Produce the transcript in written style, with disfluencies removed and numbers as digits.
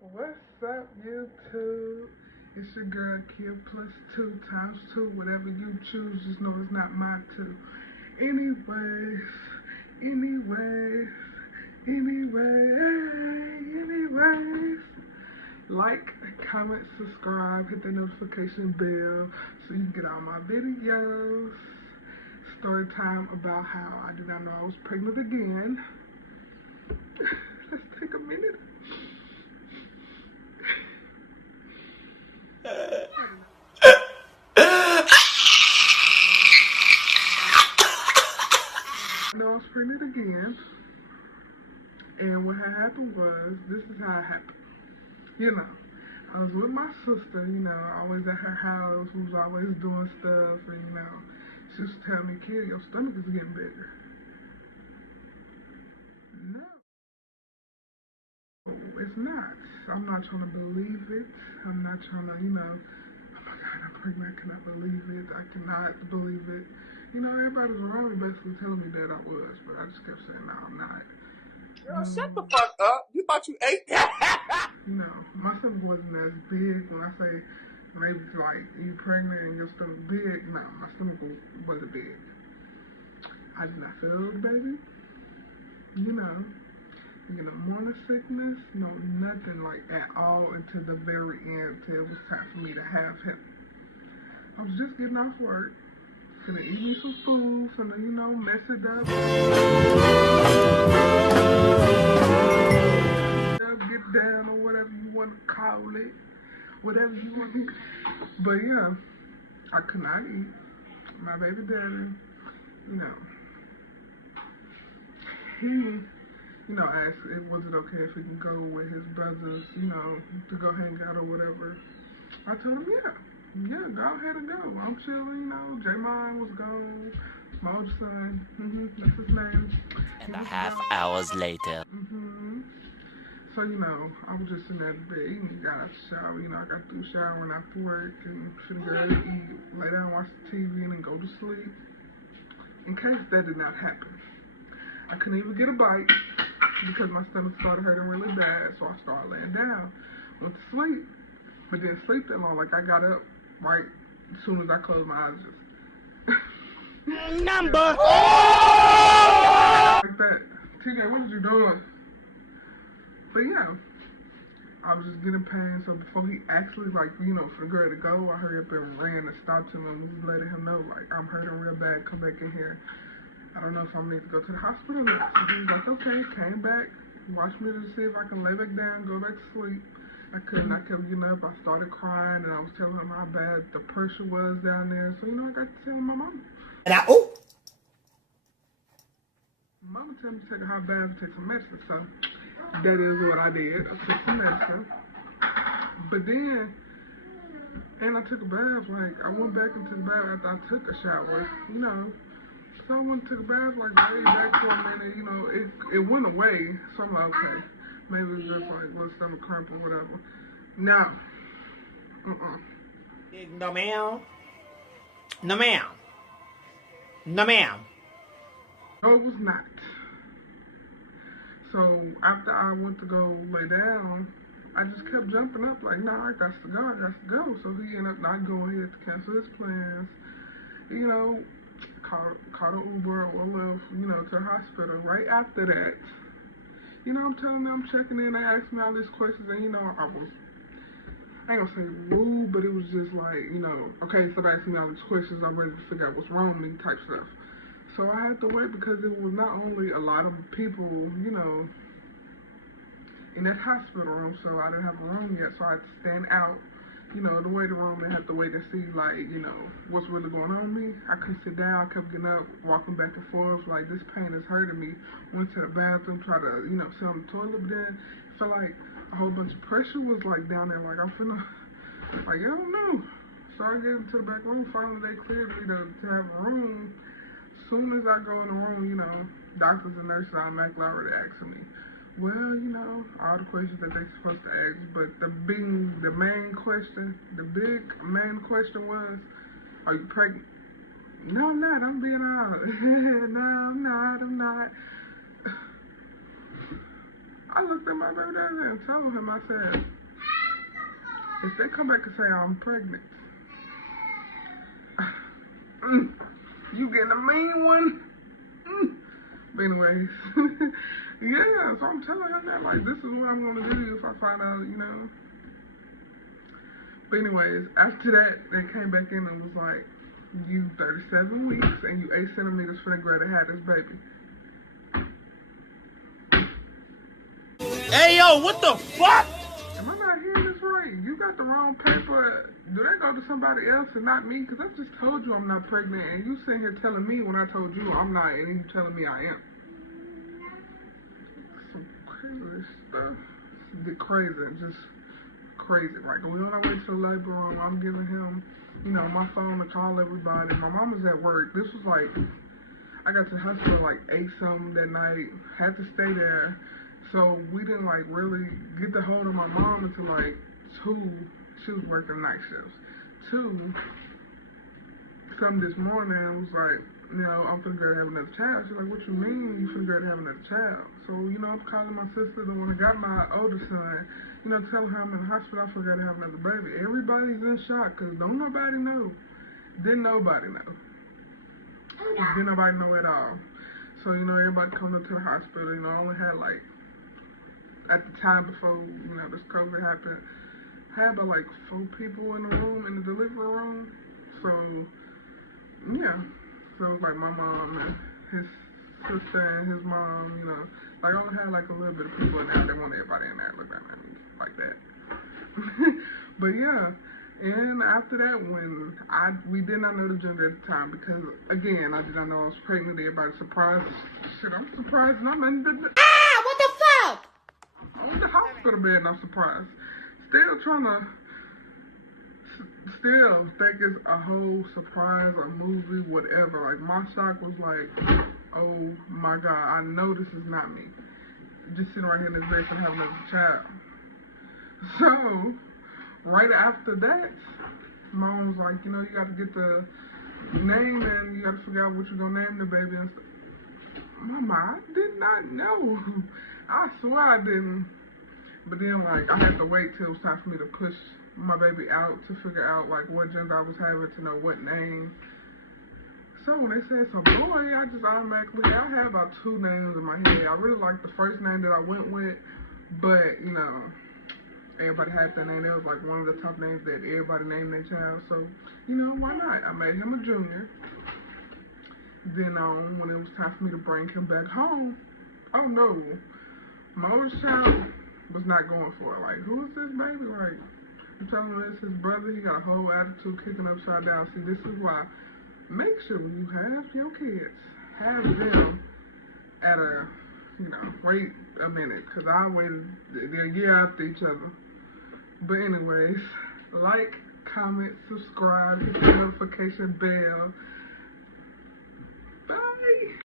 What's up, YouTube? It's your girl, Kia plus 2 × 2, whatever you choose. Just know it's not my 2. Anyways, anyways, anyways. Like, comment, subscribe, hit the notification bell so you can get all my videos. Story time about how I did not know I was pregnant again. Let's take a minute. No, I was pregnant again. And what had happened was, this is how it happened. You know, I was with my sister, always at her house. We was always doing stuff. And, she used to tell me, "Kid, your stomach is getting bigger." No, it's not. I'm not trying to believe it. I'm not trying to, oh my God, I'm pregnant. I cannot believe it. I cannot believe it. Everybody was around me basically telling me that I was, but I just kept saying, "No, I'm not." Girl, shut the fuck up. You thought you ate that? My stomach wasn't as big. When I say, when they was like, "You pregnant and your stomach big?" No, my stomach wasn't big. I did not feel the baby. Morning sickness, no, nothing like at all until the very end, till it was time for me to have him. I was just getting off work, finna eat me some food, finna, mess it up. Get down, or whatever you want to call it. Whatever you want to. But yeah, I could not eat. My baby daddy, he, asked, was it okay if he can go with his brothers, to go hang out or whatever. I told him, yeah, go ahead and go. I'm chilling, J-Mon was gone. My oldest son, that's his name. And a half hours later. So, I was just in that bed eating, got out the shower, I got through showering after work and finna go to eat, lay down, watch the TV, and then go to sleep. In case that did not happen, I couldn't even get a bite because my stomach started hurting really bad, so I started laying down, went to sleep, but didn't sleep that long. Like, I got up right as soon as I closed my eyes, just Number. like that. TJ, what are you doing? But yeah, I was just getting pain, so before he actually, for the girl to go, I hurried up and ran and stopped him and was letting him know, I'm hurting real bad, come back in here. I don't know if I need to go to the hospital or not. So he was like, okay, came back, watched me to see if I can lay back down, go back to sleep. I couldn't, I kept getting up, I started crying, and I was telling him how bad the pressure was down there. So, I got to tell my mama. And Mama told me to take a hot bath and take some medicine, so that is what I did. I took some medicine. But then, and I took a bath, I went back into the bath after I took a shower, So I went to the bath, laid back for a minute, it went away. So I'm like, okay, maybe it's just a little stomach cramp or whatever. No. no ma'am. No ma'am. No ma'am. No, it was not. So after I went to go lay down, I just kept jumping up nah, I got to go. So he ended up not going. He had to cancel his plans. Called an Uber or Lyft, to the hospital. Right after that, I'm telling them, I'm checking in, they asked me all these questions, and I ain't gonna say rude, but it was just okay, so they asked me all these questions, I'm ready to figure out what's wrong with me type stuff. So I had to wait because it was not only a lot of people, in that hospital room, so I didn't have a room yet, so I had to stand out, the waiting room and have to wait to see, what's really going on with me. I couldn't sit down, I kept getting up, walking back and forth, this pain is hurting me. Went to the bathroom, tried to, sit on the toilet, but then it felt like a whole bunch of pressure was, down there, I'm finna, I don't know. So I get into the back room, finally they cleared me to have a room. Soon as I go in the room, doctors and nurses automatically already asking me, well, all the questions that they're supposed to ask, but the main question, the big main question was, are you pregnant? No, I'm not. I'm being honest. No, I'm not. I looked at my baby daddy and telling him, I said, if they come back and say I'm pregnant, you getting a mean one? But anyways, yeah, so I'm telling her that, like, this is what I'm going to do if I find out, you know. But anyways, after that, they came back in and was like, you 37 weeks and you 8 centimeters for that girl that had this baby. Hey, yo, what the fuck? Am I not hearing this right? You got the wrong paper. Do that go to somebody else and not me? Because I just told you I'm not pregnant, and you sitting here telling me when I told you I'm not, and you telling me I am. Some crazy stuff. It's crazy, just crazy. Like, we on our way to the labor room. I'm giving him, you know, my phone to call everybody. My mom was at work. This was like, I got to the hospital like 8-something that night. Had to stay there. So we didn't like really get the hold of my mom until like 2. She was working night shifts. 2, something this morning, I was like, you know, I'm finna go to have another child. She's like, what you mean you finna go to have another child? So, you know, I'm calling my sister, the one that got my older son, you know, telling her I'm in the hospital, I forgot to have another baby. Everybody's in shock, because don't nobody know. Didn't nobody know. Didn't nobody know at all. So, you know, everybody coming up to the hospital, you know, I only had like, at the time before, you know, this COVID happened, had about like 4 people in the room, in the delivery room. So, yeah. So it was like my mom and his sister and his mom, you know. Like, I only had like a little bit of people in there. They want everybody in there looking at me like that. But yeah. And after that, when we did not know the gender at the time, because again, I did not know I was pregnant. Everybody surprised. Shit, I'm surprised and I'm in the What the fuck? on the hospital bed, and I'm surprised. Still trying to, still think it's a whole surprise, a movie, whatever. Like, my shock was like, oh my God, I know this is not me. Just sitting right here in this bed and having another child. So, right after that, mom was like, you know, you got to get the name and you got to figure out what you're going to name the baby and stuff. Mama, I did not know. I swear I didn't. But then, like, I had to wait till it was time for me to push my baby out to figure out, like, what gender I was having, to know what name. So when they said it's a boy, I just automatically, I had about 2 names in my head. I really liked the first name that I went with, but, you know, everybody had that name. That was, like, one of the top names that everybody named their child. So, you know, why not? I made him a junior. Then, when it was time for me to bring him back home, oh, no. My oldest child was not going for it. Like, who is this baby? Like, I'm telling him it's his brother. He got a whole attitude kicking upside down. See, this is why. Make sure when you have your kids, have them at a, you know, wait a minute. Because I waited, they're a year after each other. But anyways, like, comment, subscribe, hit the notification bell. Bye.